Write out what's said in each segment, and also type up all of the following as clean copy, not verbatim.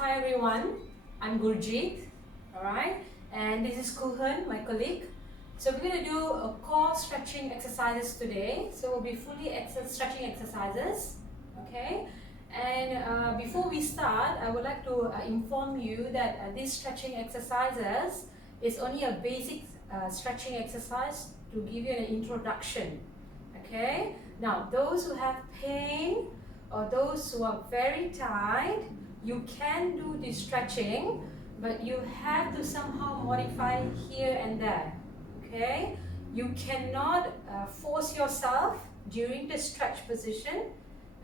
Hi everyone, I'm Gurjeet, alright, and this is Kuhan, my colleague. So we're going to do a core stretching exercises today. So we'll be fully stretching exercises, okay. And before we start, I would like to inform you that these stretching exercises is only a basic stretching exercise to give you an introduction, okay. Now those who have pain or those who are very tired, you can do the stretching, but you have to somehow modify here and there, okay? You cannot force yourself during the stretch position,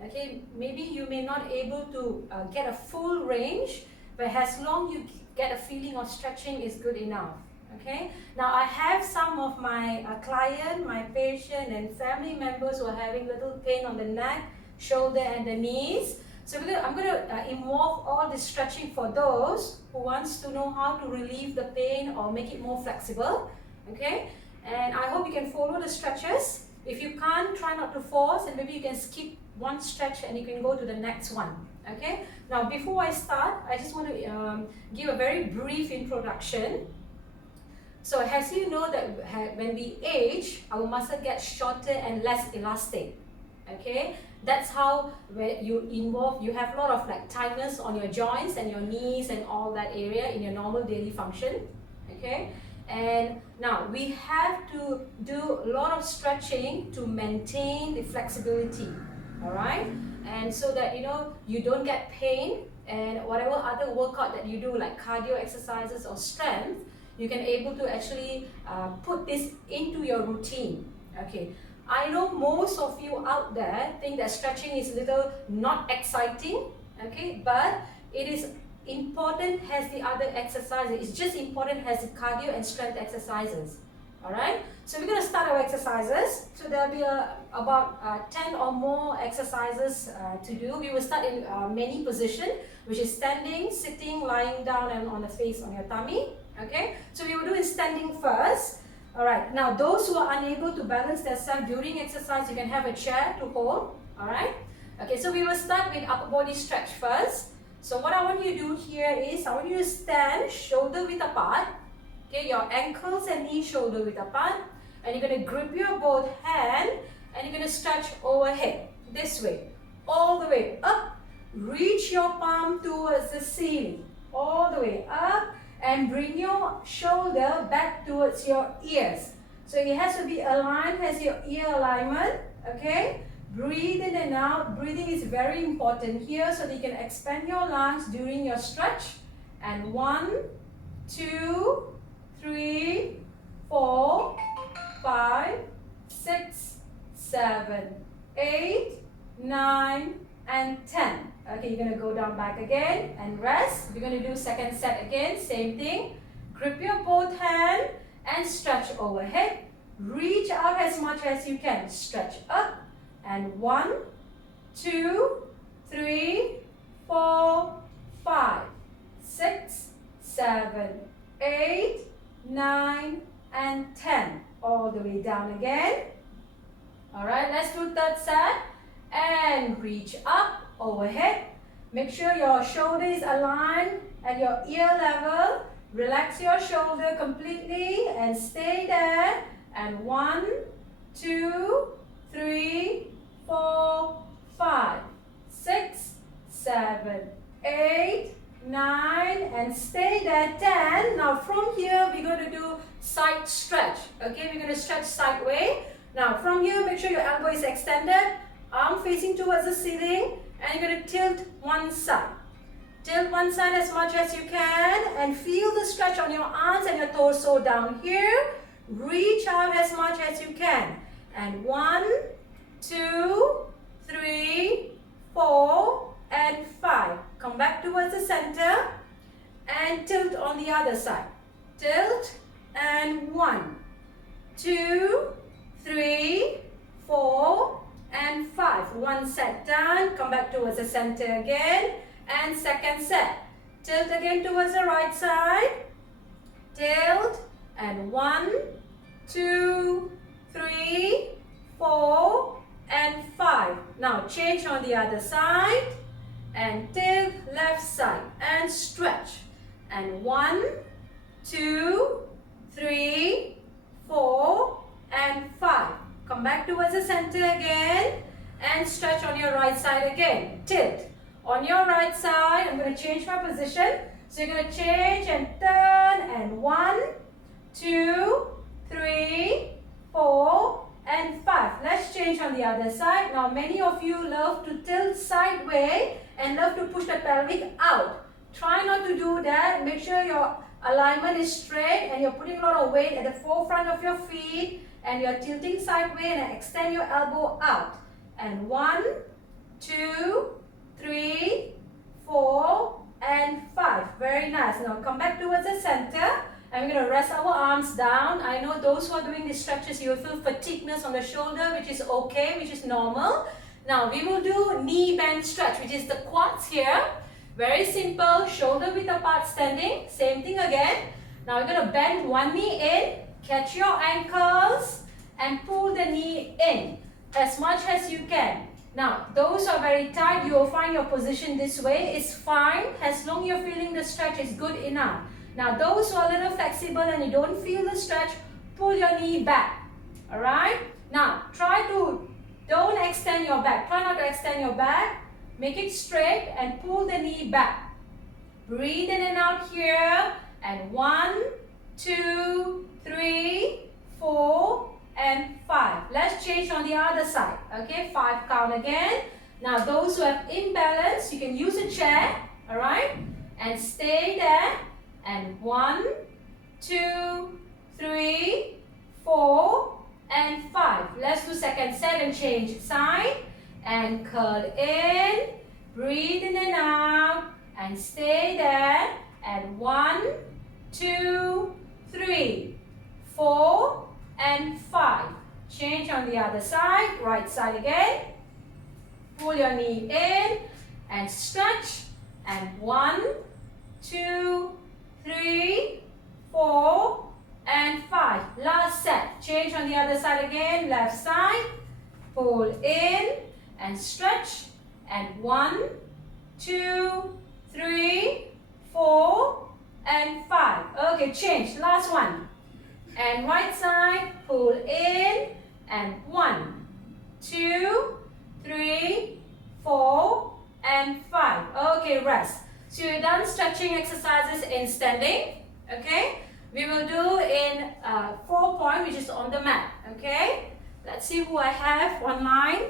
okay? Maybe you may not able to get a full range, but as long you get a feeling of stretching is good enough, okay? Now I have some of my client, my patient and family members who are having little pain on the neck, shoulder and the knees. So I'm going to involve all the stretching for those who wants to know how to relieve the pain or make it more flexible, okay? And I hope you can follow the stretches. If you can't, try not to force, and maybe you can skip one stretch and you can go to the next one, okay? Now before I start, I just want to give a very brief introduction. So as you know that when we age, our muscle gets shorter and less elastic, okay? That's how when you have a lot of like tightness on your joints and your knees and all that area in your normal daily function, okay? And now we have to do a lot of stretching to maintain the flexibility, all right? And so that you don't get pain, and whatever other workout that you do like cardio exercises or strength, you can able to actually put this into your routine, okay? I know most of you out there think that stretching is a little not exciting, okay, but it is important as the other exercises. It's just important as the cardio and strength exercises, alright? So we're going to start our exercises. So there'll be about 10 or more exercises to do. We will start in many position, which is standing, sitting, lying down and on the face on your tummy, okay? So we will do is standing first. Alright, now those who are unable to balance themselves during exercise, you can have a chair to hold, alright? Okay, so we will start with upper body stretch first. So what I want you to do here is, I want you to stand shoulder width apart, okay, your ankles and knees shoulder width apart, and you're going to grip your both hand, and you're going to stretch overhead, this way, all the way up, reach your palm towards the ceiling, all the way up, and bring your shoulder back towards your ears. So it has to be aligned as your ear alignment, okay? Breathe in and out. Breathing is very important here so that you can expand your lungs during your stretch. And 1, 2, 3, 4, 5, 6, 7, 8, 9, and 10. Okay, you're going to go down back again and rest. We're going to do second set again, same thing. Grip your both hand and stretch overhead. Reach out as much as you can. Stretch up. And 1, 2, 3, 4, 5, 6, 7, 8, 9, and 10. All the way down again. Alright, let's do third set. And reach up, overhead. Make sure your shoulder is aligned at your ear level. Relax your shoulder completely and stay there. And 1, 2, 3, 4, 5, 6, 7, 8, 9, and stay there 10. Now from here we're going to do side stretch. Okay, we're going to stretch sideways. Now from here, make sure your elbow is extended. Arm facing towards the ceiling, and you're going to tilt one side. Tilt one side as much as you can and feel the stretch on your arms and your torso down here. Reach out as much as you can. And 1, 2, 3, 4, and 5. Come back towards the center and tilt on the other side. Tilt and 1, 2, 3, 4, and 5. One set done. Come back towards the center again. And second set. Tilt again towards the right side. Tilt. And 1, 2, 3, 4, and 5. Now change on the other side. And tilt left side. And and stretch. And 1, 2, 3, 4, and 5. Come back towards the center again and stretch on your right side again. Tilt. On your right side, I'm going to change my position. So you're going to change and turn, and 1, 2, 3, 4, and 5. Let's change on the other side. Now many of you love to tilt sideways and love to push the pelvic out. Try not to do that. Make sure your alignment is straight and you're putting a lot of weight at the forefront of your feet and you're tilting sideways and extend your elbow out. And 1, 2, 3, 4, and 5. Very nice. Now come back towards the center. And we're going to rest our arms down. I know those who are doing these stretches, you will feel fatigueness on the shoulder, which is okay, which is normal. Now we will do knee bend stretch, which is the quads here. Very simple, shoulder width apart standing. Same thing again. Now we're going to bend one knee in, catch your ankles, and pull the knee in as much as you can. Now, those are very tight, you will find your position this way. It's fine, as long as you're feeling the stretch is good enough. Now, those who are a little flexible and you don't feel the stretch, pull your knee back. Alright? Now, don't extend your back. Try not to extend your back. Make it straight and pull the knee back. Breathe in and out here. And 1, 2, 3, 4, and 5. Let's change on the other side. Okay, 5 count again. Now, those who have imbalance, you can use a chair. Alright? And stay there. And 1, 2, 3, 4, and 5. Let's do second set and change side. And curl in. Breathe in and out. And stay there. And 1, 2, 3, 4, and 5. Change on the other side. Right side again. Pull your knee in. And stretch. And 1, 2, 3, 4, and 5. Last set. Change on the other side again. Left side. Pull in and stretch. And 1, 2, 3, 4, and 5. Okay, change. Last one. And right side. Pull in. And 1, 2, 3, 4, and 5. Okay, rest. So you're done stretching exercises in standing, okay? We will do in 4 point, which is on the mat, okay? Let's see who I have online.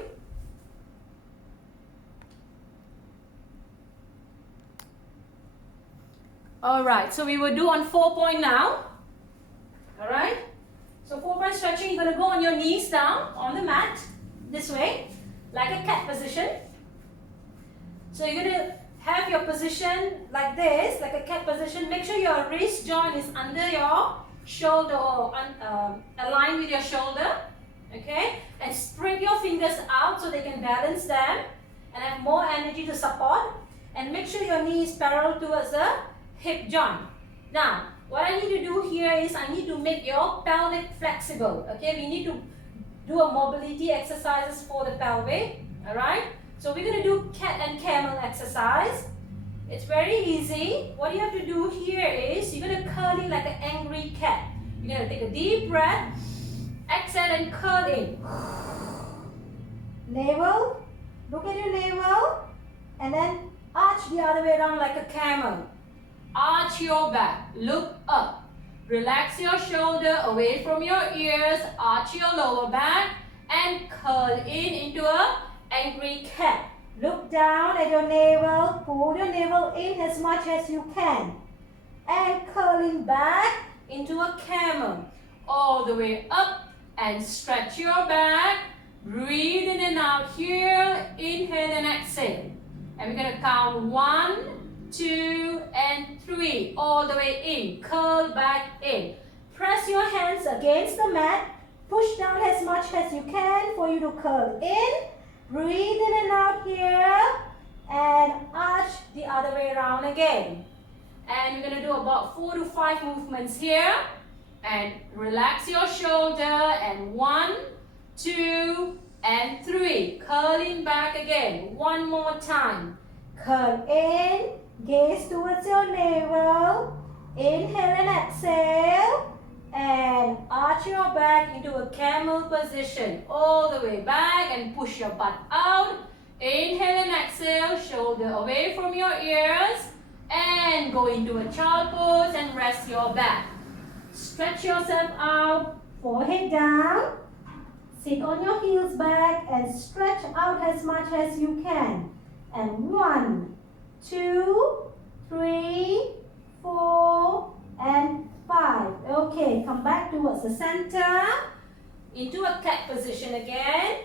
Alright, so we will do on 4 point now. Alright? So 4 point stretching, you're going to go on your knees down on the mat, this way, like a cat position. So you're going to have your position like this, like a cat position. Make sure your wrist joint is under your shoulder or aligned with your shoulder. Okay? And spread your fingers out so they can balance them and have more energy to support. And make sure your knee is parallel towards the hip joint. Now, what I need to do here is I need to make your pelvic flexible. Okay? We need to do a mobility exercises for the pelvic. Alright? So we're going to do cat and camel exercise. It's very easy. What you have to do here is you're going to curl in like an angry cat. You're going to take a deep breath, exhale and curl in. Navel, look at your navel, and then arch the other way around like a camel. Arch your back, look up. Relax your shoulder away from your ears, arch your lower back, and curl in into a angry cat. Look down at your navel, pull your navel in as much as you can. And curling back into a camel. All the way up and stretch your back. Breathe in and out here. Inhale and exhale. And we're going to count 1, 2, and 3. All the way in. Curl back in. Press your hands against the mat. Push down as much as you can for you to curl in. Breathe in and out here and arch the other way around again. And we're going to do about 4 to 5 movements here. And relax your shoulder. And 1, 2, and 3. Curling back again. One more time. Curl in, gaze towards towards your navel. Inhale and exhale. And arch your back into a camel position. All the way back and push your butt out. Inhale and exhale. Shoulder away from your ears. And go into a child pose and rest your back. Stretch yourself out. Forehead down. Sit on your heels back and stretch out as much as you can. And 1, 2, 3, 4, and 5. Okay, come back towards the center. Into a cat position again.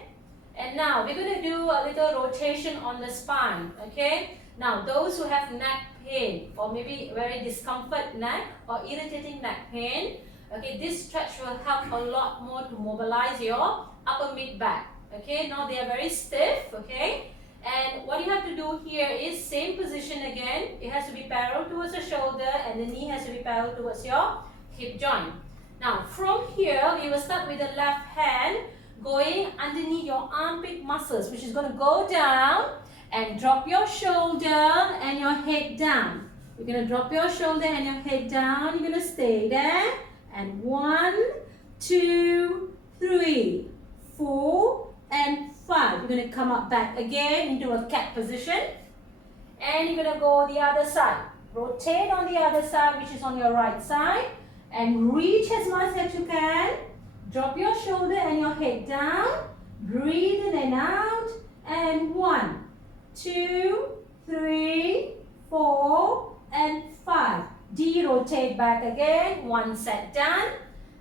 And now we're going to do a little rotation on the spine. Okay. Now those who have neck pain or maybe very discomfort neck or irritating neck pain, okay, this stretch will help a lot more to mobilize your upper mid back. Okay, now they are very stiff. Okay, and what you have to do here is same position again. It has to be parallel towards the shoulder and the knee has to be parallel towards your hip joint. Now from here we will start with the left hand going underneath your armpit muscles, which is going to go down and drop your shoulder and your head down. You're going to drop your shoulder and your head down. You're going to stay there. And 1, 2, 3, 4, and 5. You're going to come up back again into a cat position. And you're going to go the other side. Rotate on the other side, which is on your right side. And reach as much as you can. Drop your shoulder and your head down. Breathe in and out. And 1, 2, 3, 4, and 5. De-rotate back again. 1 set done.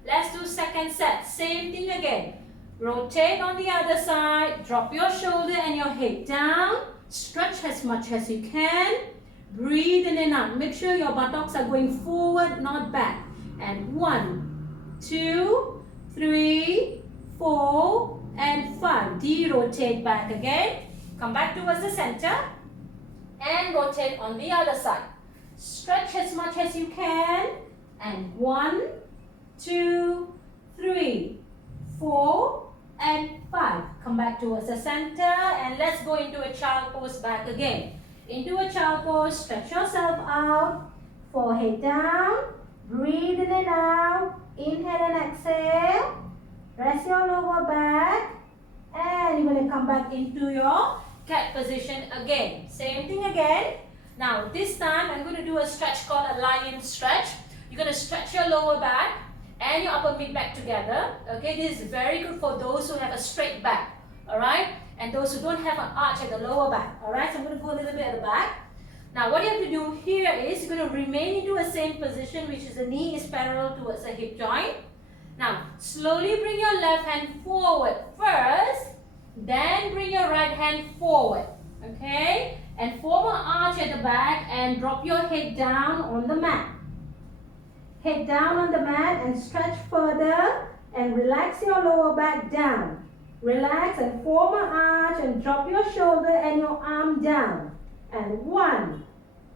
Let's do second set. Same thing again. Rotate on the other side. Drop your shoulder and your head down. Stretch as much as you can. Breathe in and out. Make sure your buttocks are going forward, not back. And 1, 2, 3, 4, and 5. De-rotate back again. Come back towards the center. And rotate on the other side. Stretch as much as you can. And 1, 2, 3, 4, and 5. Come back towards the center. And let's go into a child pose back again. Into a child pose. Stretch yourself out. Forehead down. Breathe in and out. Inhale and exhale. Rest your lower back. And you're going to come back into your cat position again. Same thing again. Now this time I'm going to do a stretch called a lion stretch. You're going to stretch your lower back and your upper mid back together. Okay, this is very good for those who have a straight back. Alright, and those who don't have an arch at the lower back. Alright, so I'm going to go a little bit at the back. Now what you have to do here is you're going to remain into a same position, which is the knee is parallel towards the hip joint. Now slowly bring your left hand forward first. Then bring your right hand forward, okay? And form an arch at the back and drop your head down on the mat. Head down on the mat and stretch further and relax your lower back down. Relax and form an arch and drop your shoulder and your arm down. And 1,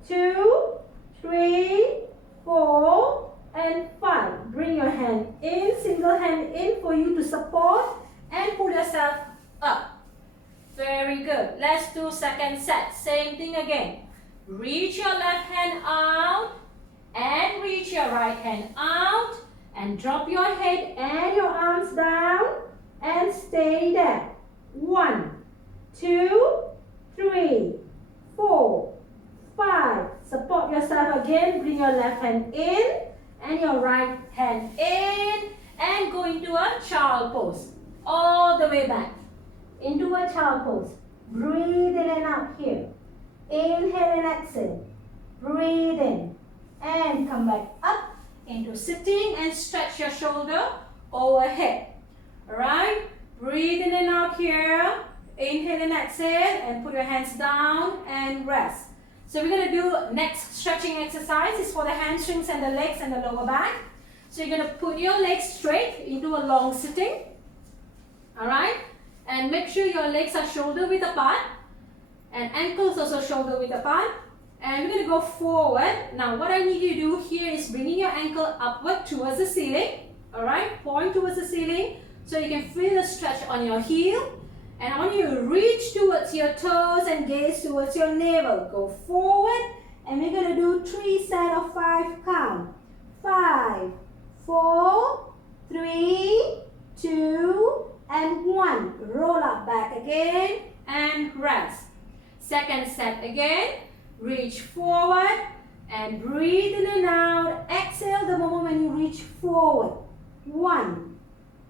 2, 3, 4, and 5. Bring your hand in, single hand in for you to support and pull yourself up. Very good. Let's do second set. Same thing again. Reach your left hand out and reach your right hand out and drop your head and your arms down and stay there. 1, 2, 3, 4, 5. Support yourself again. Bring your left hand in and your right hand in and go into a child pose. All the way back. Into a child pose. Breathe in and out here. Inhale and exhale. Breathe in and come back up into sitting and stretch your shoulder overhead. Alright? Breathe in and out here. Inhale and exhale and put your hands down and rest. So we're going to do next stretching exercise. It's for the hamstrings and the legs and the lower back. So you're going to put your legs straight into a long sitting. Alright? And make sure your legs are shoulder width apart. And ankles also shoulder width apart. And we're going to go forward. Now what I need you to do here is bringing your ankle upward towards the ceiling. Alright? Point towards the ceiling. So you can feel the stretch on your heel. And I want you to reach towards your toes and gaze towards your navel. Go forward. And we're going to do 4, 3, 2, and 1. Roll up back again and rest. Second set again. Reach forward and breathe in and out. Exhale the moment when you reach forward. 1,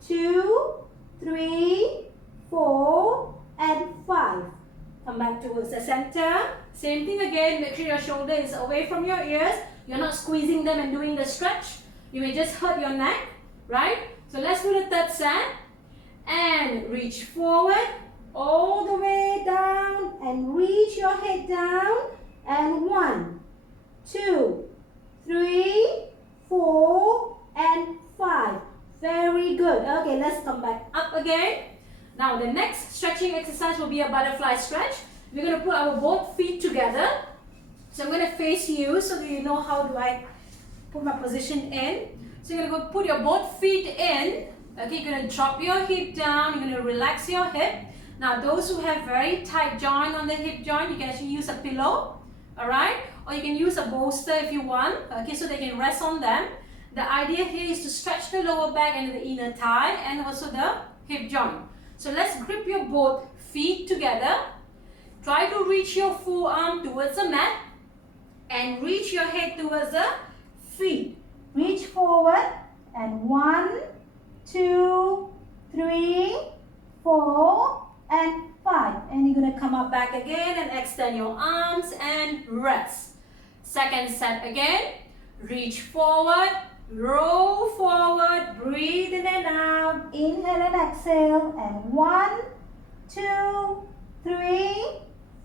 2, 3, 4, and 5. Come back towards the center. Same thing again. Make sure your shoulder is away from your ears. You're not squeezing them and doing the stretch. You may just hurt your neck, right? So let's do the third set. And reach forward all the way down and reach your head down. And 1, 2, 3, 4, and 5. Very good. Okay, let's come back up again. Now the next stretching exercise will be a butterfly stretch. We're going to put our both feet together. So I'm going to face you so that you know how do I put my position in. So you're going to go put your both feet in. Okay, you're going to drop your hip down. You're going to relax your hip. Now those who have very tight joint on the hip joint, you can actually use a pillow. Alright, or you can use a bolster if you want, okay, so they can rest on them. The idea here is to stretch the lower back and the inner thigh and also the hip joint. So let's grip your both feet together. Try to reach your forearm towards the mat and reach your head towards the feet. Reach forward and 1, 2, 3, 4, and 5. And you're going to come up back again and extend your arms and rest. Second set again. Reach forward, roll forward, breathe in and out. Inhale and exhale. And 1, 2, 3,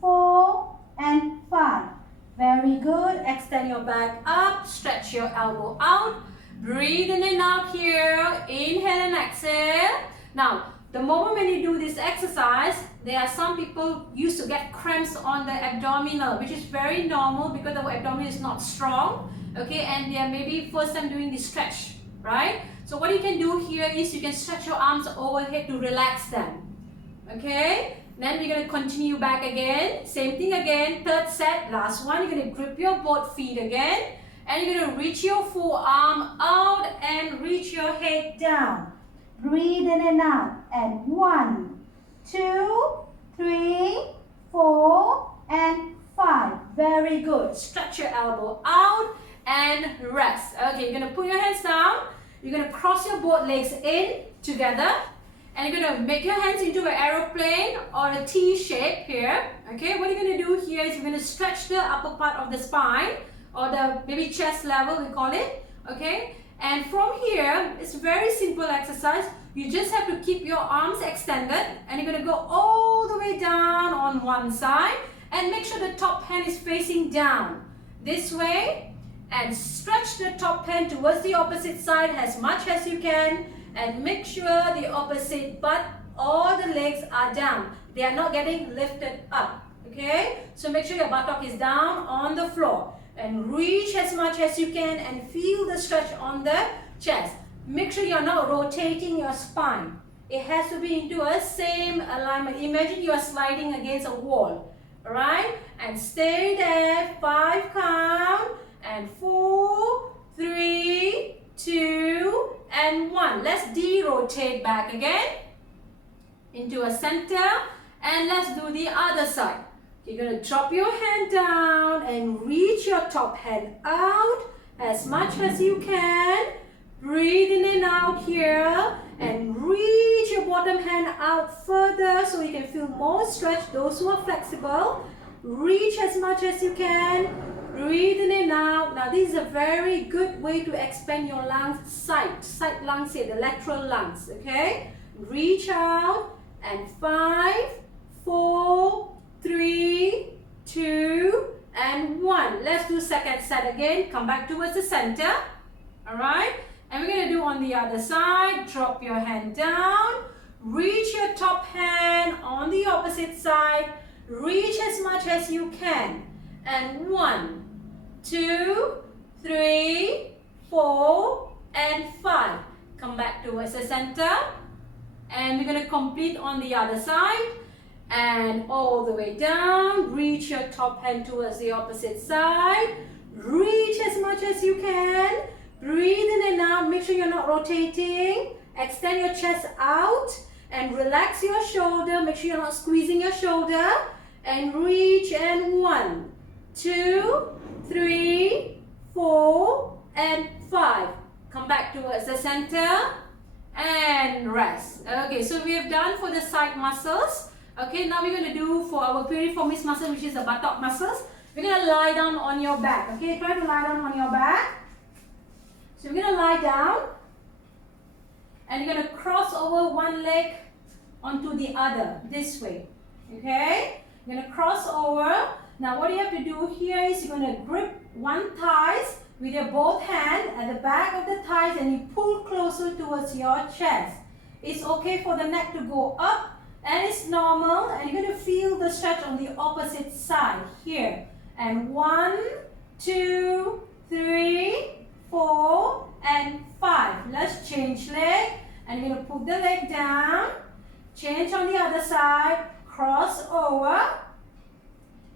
4, and 5. Very good. Extend your back up, stretch your elbow out. Breathe in and out here. Inhale and exhale. Now, the moment when you do this exercise, there are some people used to get cramps on the abdominal, which is very normal because the abdomen is not strong, okay, and they are maybe first time doing this stretch, right? So what you can do here is you can stretch your arms overhead to relax them, okay? Then we're going to continue back again, same thing again, third set, last one. You're going to grip your both feet again, and you're going to reach your forearm out and reach your head down. Breathe in and out. And 1, 2, 3, 4, and 5. Very good. Stretch your elbow out and rest. Okay, you're going to put your hands down. You're going to cross your both legs in together. And you're going to make your hands into an aeroplane or a T shape here. Okay, what you're going to do here is you're going to stretch the upper part of the spine or the maybe chest level, we call it. Okay, and from here, it's a very simple exercise. You just have to keep your arms extended and you're going to go all the way down on one side and make sure the top hand is facing down this way and stretch the top hand towards the opposite side as much as you can and make sure the opposite butt or the legs are down. They are not getting lifted up, okay? So make sure your buttock is down on the floor and reach as much as you can and feel the stretch on the chest. Make sure you're not rotating your spine. It has to be into a same alignment. Imagine you are sliding against a wall. Alright? And stay there. 5 count. And 4, 3, 2, and 1. Let's de-rotate back again. Into a center. And let's do the other side. You're going to drop your hand down and reach your top hand out as much as you can. Breathe in and out here and reach your bottom hand out further so you can feel more stretch. Those who are flexible, reach as much as you can. Breathe in and out. Now this is a very good way to expand your lungs, side lungs here, the lateral lungs, okay? Reach out and 5, 4, 3, 2, and 1. Let's do second set again. Come back towards the center. Alright? And we're going to do on the other side. Drop your hand down. Reach your top hand on the opposite side. Reach as much as you can. And 1, 2, 3, 4, and 5. Come back towards the center. And we're going to complete on the other side. And all the way down. Reach your top hand towards the opposite side. Reach as much as you can. Breathe in and out. Make sure you're not rotating. Extend your chest out and relax your shoulder. Make sure you're not squeezing your shoulder. And reach, and 1, 2, 3, 4, and 5. Come back towards the center and rest. Okay, so we have done for the side muscles. Okay, now we're going to do for our piriformis muscle, which is the buttock muscles. We're going to lie down on your back. Okay, try to lie down on your back. So we're going to lie down and you're going to cross over one leg onto the other this way. Okay, you're going to cross over. Now what you have to do here is you're going to grip one thighs with your both hands at the back of the thighs and you pull closer towards your chest. It's okay for the neck to go up and it's normal, and you're going to feel the stretch on the opposite side here. And 1, 2, 3, 4, and 5. Let's change leg, and you're going to put the leg down, change on the other side, cross over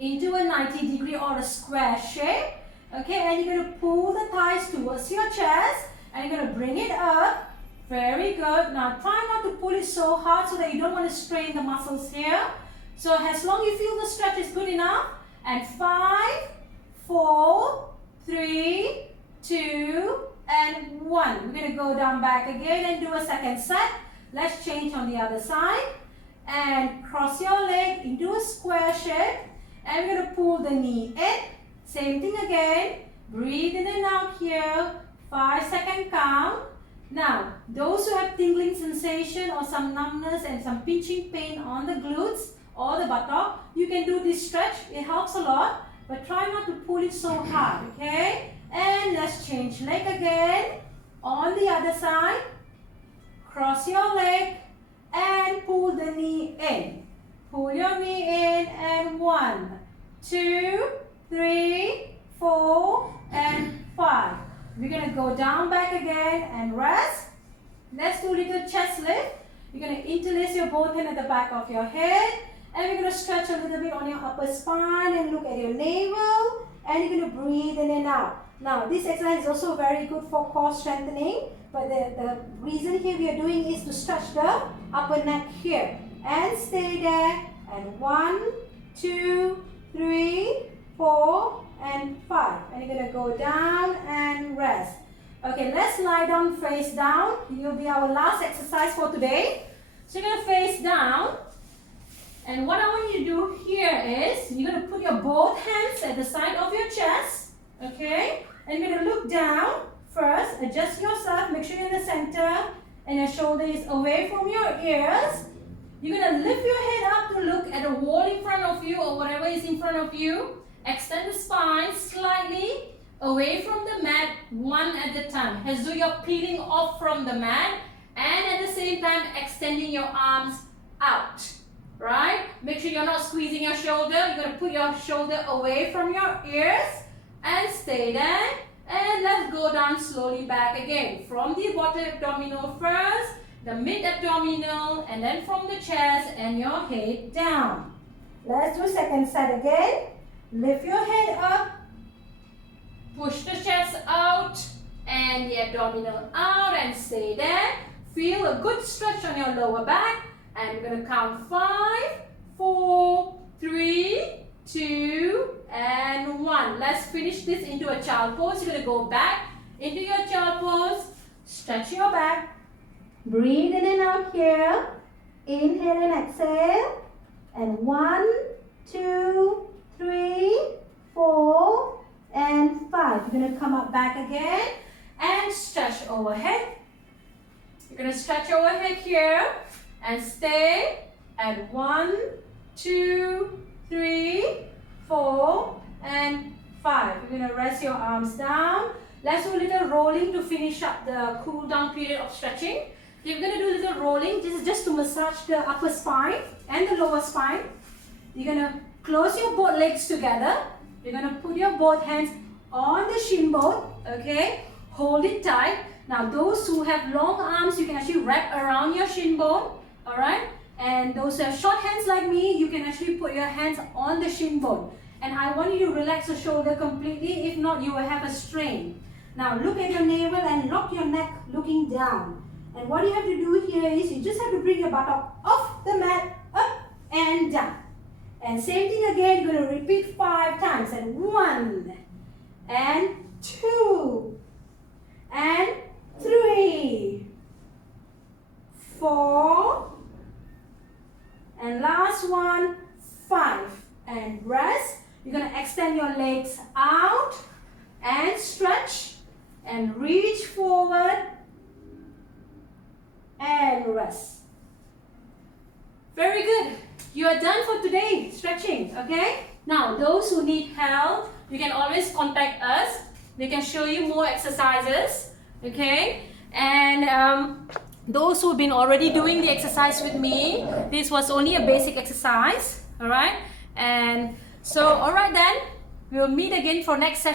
into a 90-degree or a square shape. Okay, and you're going to pull the thighs towards your chest and you're going to bring it up. Very good. Now try not to pull it so hard so that you don't want to strain the muscles here. So as long as you feel the stretch is good enough. And 5, 4, 3, 2, and 1. We're going to go down back again and do a second set. Let's change on the other side. And cross your leg into a square shape. And we're going to pull the knee in. Same thing again. Breathe in and out here. 5-second count. Now, those who have tingling sensation or some numbness and some pinching pain on the glutes or the buttock, you can do this stretch. It helps a lot. But try not to pull it so hard. Okay? And let's change leg again. On the other side. Cross your leg and pull the knee in. Pull your knee in and 1, 2, 3, 4, and 5. We're going to go down back again and rest. Let's do a little chest lift. You're going to interlace your both hands at the back of your head. And we're going to stretch a little bit on your upper spine and look at your navel. And you're going to breathe in and out. Now, this exercise is also very good for core strengthening. But the reason here we are doing is to stretch the upper neck here. And stay there. And 1, 2, 3, 4, and 5. And you're going to go down and rest. Okay, let's lie down, face down. It will be our last exercise for today. So you're going to face down. And what I want you to do here is, you're going to put your both hands at the side of your chest. Okay? And you're going to look down first. Adjust yourself. Make sure you're in the center. And your shoulder is away from your ears. You're going to lift your head up to look at a wall in front of you or whatever is in front of you. Extend the spine slightly away from the mat, one at a time. As though you're peeling off from the mat, and at the same time extending your arms out. Right? Make sure you're not squeezing your shoulder. You're going to put your shoulder away from your ears and stay there. And let's go down slowly back again. From the bottom abdominal first, the mid abdominal, and then from the chest and your head down. Let's do second set again. Lift your head up, push the chest out and the abdominal out and stay there. Feel a good stretch on your lower back, and we're going to count 5, 4, 3, 2, and 1. Let's finish this into a child pose. You're going to go back into your child pose, stretch your back, breathe in and out here, inhale and exhale, and 1, 2, 3, 4, and 5. You're going to come up back again and stretch overhead. You're going to stretch overhead here and stay at 1, 2, 3, 4, and 5. You're going to rest your arms down. Let's do a little rolling to finish up the cool down period of stretching. You're going to do a little rolling. This is just to massage the upper spine and the lower spine. You're going to close your both legs together. You're going to put your both hands on the shin bone. Okay? Hold it tight. Now those who have long arms, you can actually wrap around your shin bone. Alright? And those who have short hands like me, you can actually put your hands on the shin bone. And I want you to relax the shoulder completely. If not, you will have a strain. Now look at your navel and lock your neck looking down. And what you have to do here is you just have to bring your buttock off the mat, up and down. And same thing again, you're going to repeat 5 times. And 1, and 2, and 3, 4, and last one, 5. And rest. You're going to extend your legs out and stretch and reach forward and rest. Very good. You are done for today stretching, okay? Now, those who need help, you can always contact us. We can show you more exercises, okay? And those who've been already doing the exercise with me, this was only a basic exercise, all right? And so, all right then, we'll meet again for next session.